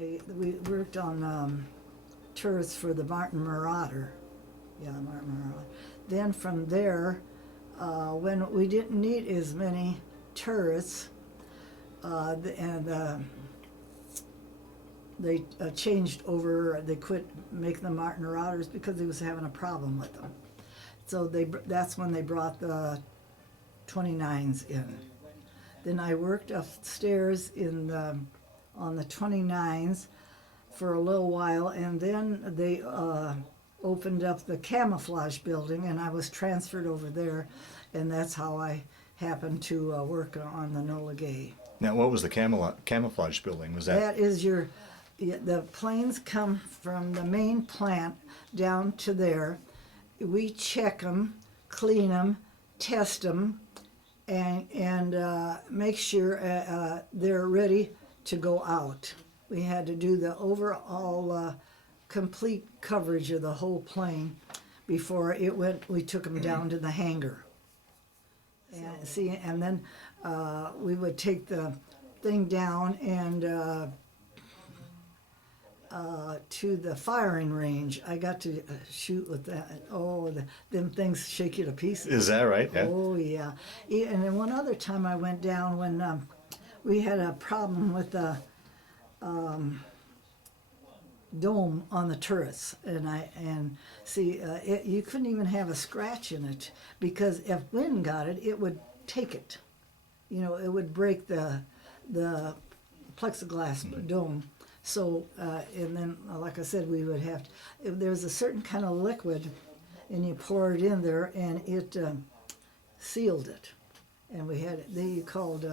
We worked on turrets for the Martin Marauder. Yeah, Martin Marauder. Then from there, when we didn't need as many turrets, they changed over. They quit making the Martin Marauders because they was having a problem with them. So that's when they brought the 29s in. Then I worked upstairs on the 29s for a little while, and then they opened up the camouflage building, and I was transferred over there, and that's how I happened to work on the Enola Gay. Now, what was the camouflage building? Was that? That is the planes come from the main plant down to there. We check them, clean them, test them, and make sure they're ready to go out. We had to do the overall complete coverage of the whole plane before it went. We took them down to the hangar. And then we would take the thing down and to the firing range. I got to shoot with that. Oh, them things shake you to pieces. Is that right? Yeah. Oh, yeah. And then one other time I went down when we had a problem with the dome on the turrets, and you couldn't even have a scratch in it because if wind got it, it would take it. You know, it would break the plexiglass dome. So, and then, like I said, we would have to, there's a certain kind of liquid, and you pour it in there, and it sealed it. And we had they called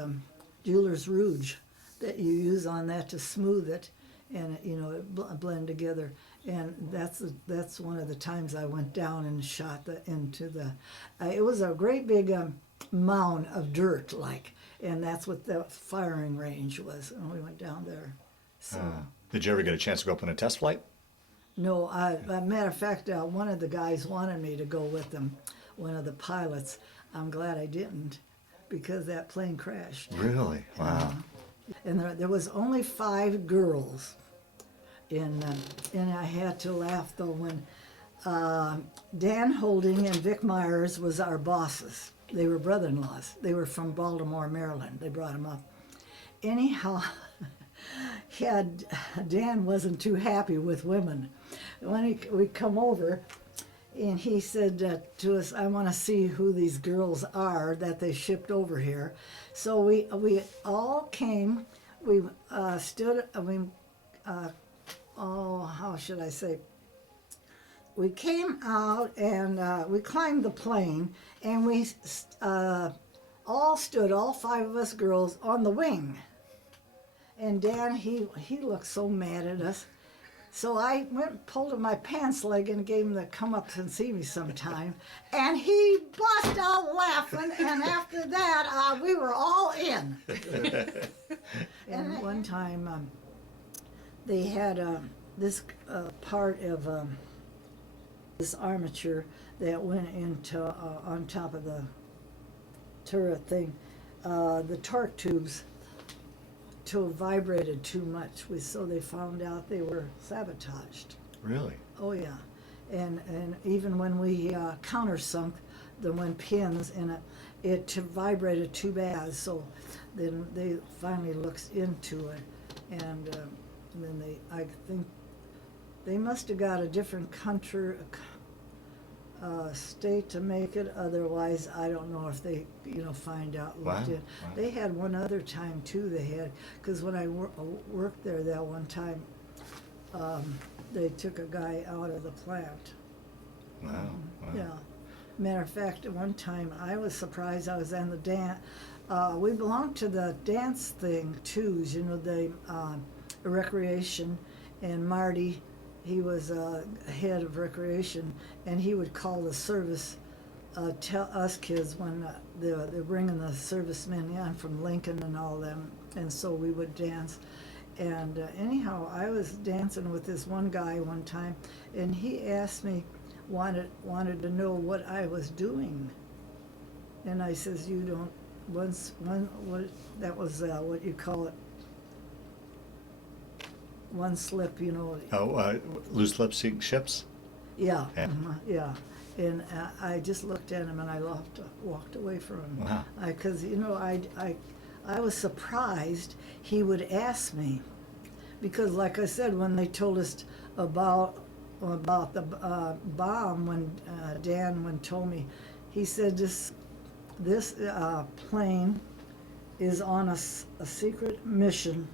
jeweler's rouge that you use on that to smooth it, and it blend together. And that's one of the times I went down and shot into the. It was a great big mound of dirt, and that's what the firing range was. And we went down there. So, did you ever get a chance to go up on a test flight? No, matter of fact, one of the guys wanted me to go with them, one of the pilots. I'm glad I didn't, because that plane crashed. Really? Wow. And there was only 5 girls, and I had to laugh, though, when Dan Holding and Vic Myers was our bosses. They were brother-in-laws. They were from Baltimore, Maryland. They brought them up. Anyhow, Dan wasn't too happy with women. When we come over, and he said to us, "I want to see who these girls are that they shipped over here." So we all came. We stood. How should I say? We came out and we climbed the plane, and we all stood, all 5 of us girls, on the wing. And Dan, he looked so mad at us. So I went and pulled at my pants leg and gave him the come up and see me sometime. And he bust out laughing, and after that, we were all in. And one time, they had this part of this armature that went into on top of the turret thing. The torque tubes vibrated too much, so they found out they were sabotaged. Really? Oh yeah, and even when we countersunk the one pins in it vibrated too bad. So then they finally looked into it, and then I think they must have got a different country. State to make it. Otherwise, I don't know if they, find out. Wow. Wow. They had one other time too. They had, because when I worked there that one time, they took a guy out of the plant. Wow. Wow. Yeah. Matter of fact, at one time I was surprised. I was in the dance. We belonged to the dance thing too. The recreation, and Marty. He was head of recreation, and he would call the service, tell us kids when they're bringing the servicemen in from Lincoln and all them, and so we would dance. And anyhow, I was dancing with this one guy one time, and he asked me, wanted to know what I was doing, and I says, "You don't." What that was what you call it. one slip, you know. Oh, loose lip ships? Yeah, Yeah. yeah. And I just looked at him and I walked away from him. Wow. Because, you know, I was surprised he would ask me. Because, like I said, when they told us about the bomb, when Dan told me, he said this plane is on a secret mission,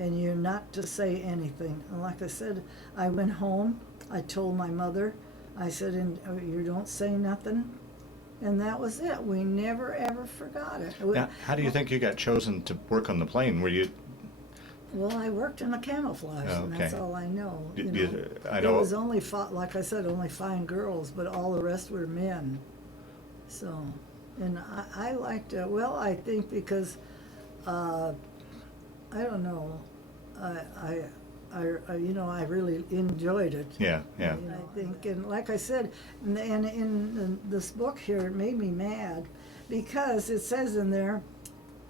and you're not to say anything. And like I said, I went home. I told my mother. I said, and you don't say nothing. And that was it. We never ever forgot it. Now, how do you think you got chosen to work on the plane? Were you? Well, I worked in the camouflage, and that's Okay. all I know. I There know. was only like I said, only 5 girls, but all the rest were men. So, and I liked it. Well, I think because, I don't know, I really enjoyed it. Yeah, yeah. You know, I think, and like I said, and in this book here, it made me mad because it says in there,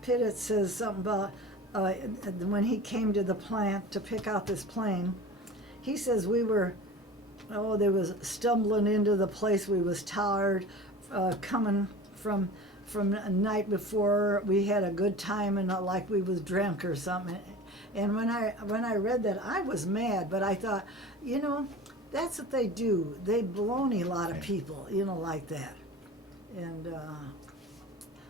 Pitt says something about when he came to the plant to pick out this plane. He says they was stumbling into the place. We was tired, coming from a night before. We had a good time and not like we was drunk or something. And when I read that, I was mad, but I thought, you know, that's what they do. They baloney a lot of people, you know, like that. And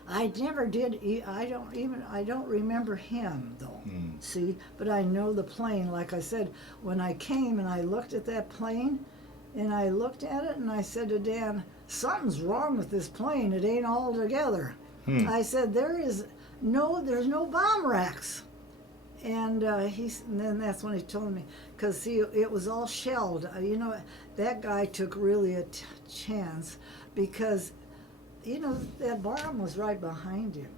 I never did. I don't remember him though. See, but I know the plane. Like I said, when I came and I looked at that plane, and I looked at it and I said to Dan, "Something's wrong with this plane. It ain't all together." I said, there's no bomb racks. And and then that's when he told me, because see, it was all shelled. You know, that guy took really a chance, because, you know, that bomb was right behind him.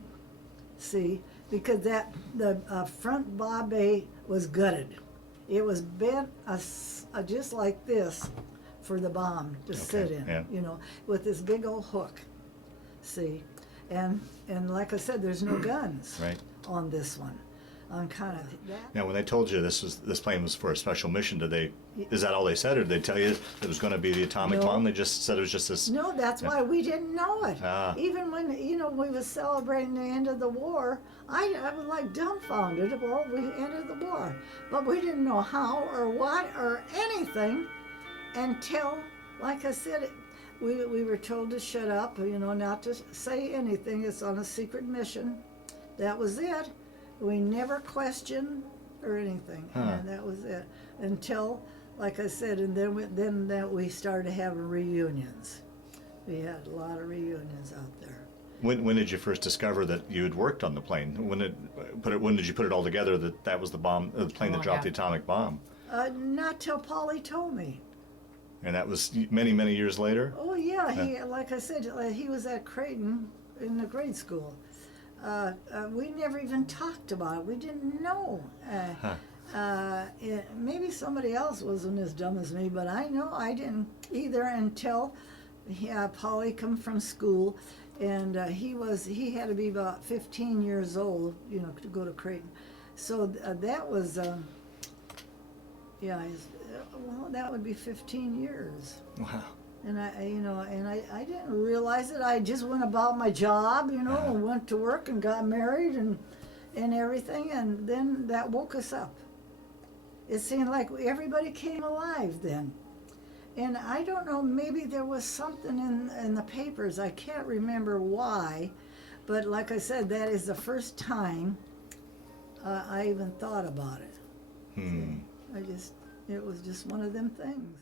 See, because the front bob bay was gutted. It was bent just like this for the bomb to sit in. Yeah. You know, with this big old hook. See, and like I said, there's no guns Right. on this one. On kind of that. Now, when they told you this plane was for a special mission, is that all they said, or did they tell you it was going to be the atomic No. bomb? They just said it was just this. No, that's why we didn't know it. Ah. Even when, you know, we was celebrating the end of the war, I was like dumbfounded. Well, we ended the war, but we didn't know how or what or anything until, like I said, we were told to shut up, you know, not to say anything. It's on a secret mission. That was it. We never questioned or anything. And that was it. Until, like I said, and then we started having reunions. We had a lot of reunions out there. When did you first discover that you had worked on the plane? When did you put it all together that was the plane that dropped the atomic bomb? Not till Polly told me. And that was many, many years later? Oh yeah, he, like I said, he was at Creighton in the grade school. We never even talked about it. We didn't know. Maybe somebody else wasn't as dumb as me, but I know I didn't either until Polly come from school, and he had to be about 15 years old, you know, to go to Creighton. So that was well, that would be 15 years. Wow. And I didn't realize it. I just went about my job, you know, and went to work and got married and everything, and then that woke us up. It seemed like everybody came alive then. And I don't know, maybe there was something in the papers. I can't remember why, but like I said, that is the first time I even thought about it. It was just one of them things.